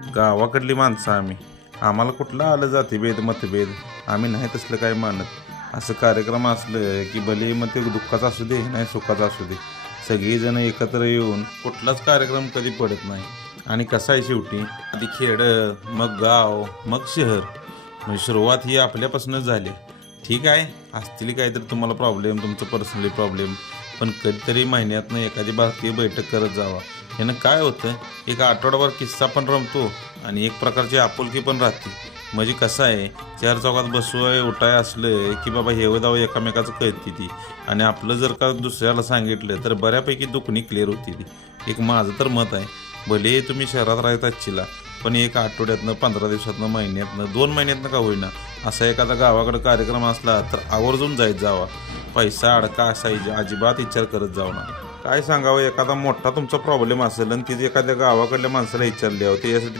गावाकडली माणसं आम्ही, आम्हाला कुठलं आलं जातीभेद मतभेद, आम्ही नाही तसलं काय मानत. असं कार्यक्रम असलं की भले मग ते दुःखाचं असू दे नाही सुखाचं असू दे, सगळीजण एकत्र येऊन कुठलाच कार्यक्रम कधी पडत नाही. आणि कसं आहे शेवटी आधी खेडं मग गाव मग शहर, म्हणजे सुरुवात ही आपल्यापासूनच झाली. ठीक आहे, असतील काहीतरी तुम्हाला प्रॉब्लेम, तुमचं पर्सनली प्रॉब्लेम, पण कधीतरी महिन्यातनं एखादी बारकी बैठक करत जावा. यानं काय होतं, एक आठवडाभर किस्सा पण रमतो आणि एक प्रकारची आपुलकी पण राहते. म्हणजे कसं आहे, चार चौकात बसवाय उठाय असलं की बाबा हे दाव एकामेकाचं कळते ती, आणि आपलं जर का दुसऱ्याला सांगितलं तर बऱ्यापैकी दुखणी क्लिअर होती ती. एक माझं तर मत आहे, भले तुम्ही शहरात राहत आजचीला, पण एक आठवड्यातनं 15 दिवसातनं महिन्यातनं 2 महिन्यातनं का होईना असा एखादा गावाकडं कार्यक्रम असला तर आवर्जून जायत जावा. पैसा अडका असायची अजिबात विचार करत जाऊ नका. काय सांगावं, एखादा मोठा तुमचा प्रॉब्लेम असेल आणि तिथे एखाद्या गावाकडल्या माणसाला विचारले ते यासाठी